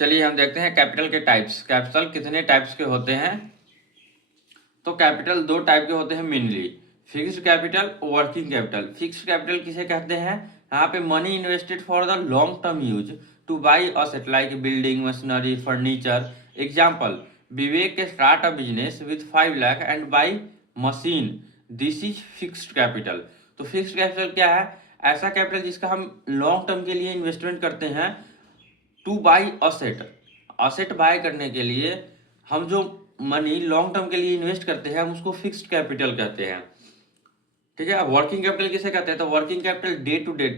चलिए हम देखते हैं कैपिटल के टाइप्स। कैपिटल कितने टाइप्स के होते हैं? तो कैपिटल दो टाइप के होते हैं mainly, fixed capital, working capital. Fixed capital किसे कहते हैं? यहाँ पे money invested for the long term use to buy asset like building, machinery, furniture. Example, Vivek start a business with 5 lakh and by machine, this is fixed capital. तो fixed capital क्या है? ऐसा capital जिसका हम लॉन्ग टर्म के लिए investment करते हैं to buy asset. Asset buy करने के लिए हम जो मनी लॉन्ग टर्म के लिए इन्वेस्ट करते हैं हम उसको फिक्स्ड कैपिटल कहते हैं। ठीक है। वर्किंग कैपिटल किसे कहते हैं? तो working capital day to day,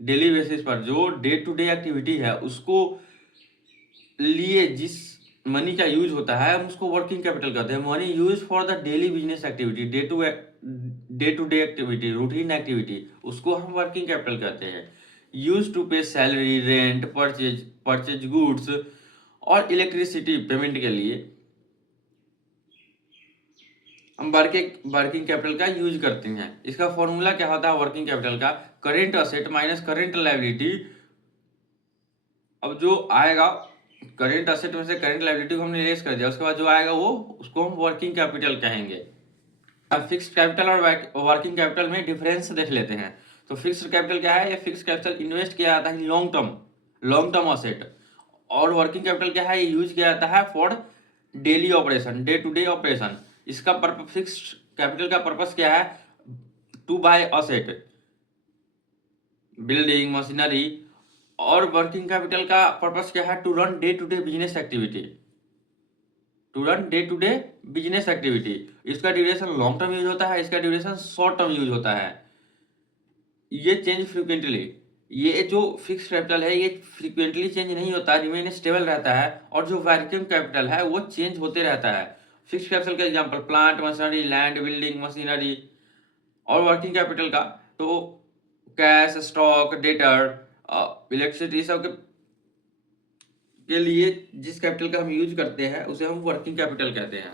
daily basis पर जो डे टू डे एक्टिविटी है उसको लिए जिस मनी का यूज होता है हम उसको वर्किंग कैपिटल कहते हैं। Money use for the daily business activity, day to day activity, routine activity, उसको हम वर्किंग कैपिटल कहते हैं। Use to pay salary, rent, purchase goods और इलेक्ट्रिसिटी पेमेंट के लिए हम वर्किंग कैपिटल का यूज करते हैं। इसका फॉर्मूला क्या होता है वर्किंग कैपिटल का? Current asset minus current liability. अब जो आएगा करेंट असेट में से करेंट लायबिलिटी को हमने इरेज कर दिया, उसके बाद जो आएगा वो उसको हम वर्किंग कैपिटल कहेंगे। फिक्स्ड कैपिटल और वर्किंग कैपिटल में डिफरेंस देख लेते हैं। तो फिक्स्ड कैपिटल क्या है? ये फिक्स्ड कैपिटल इन्वेस्ट किया जाता है लॉन्ग टर्म असेट, और वर्किंग कैपिटल क्या है? ये यूज किया जाता है for daily operation, day to day operation. इसका फिक्स्ड कैपिटल का पर्पस क्या है? To buy asset, building, machinery. और वर्किंग कैपिटल का पर्पस क्या है? To run day to day business activity, इसका ड्यूरेशन लॉन्ग टर्म यूज होता है, इसका ड्यूरेशन शॉर्ट टर्म यूज होता है। ये चेंज फ्रिक्वेंटली, ये जो फिक्स कैपिटल है ये फ्रिक्वेंटली चेंज नहीं होता, रिमेन स्टेबल रहता है। और जो वर्किंग कैपिटल है वो चेंज होते रहता है। फिक्स कैपिटल का example plant, machinery, land, building, machinery. और वर्किंग कैपिटल का तो कैश, स्टॉक, डेटर, इलेक्ट्रिसिटी, सब के लिए जिस कैपिटल का हम यूज करते हैं उसे हम वर्किंग कैपिटल कहते हैं।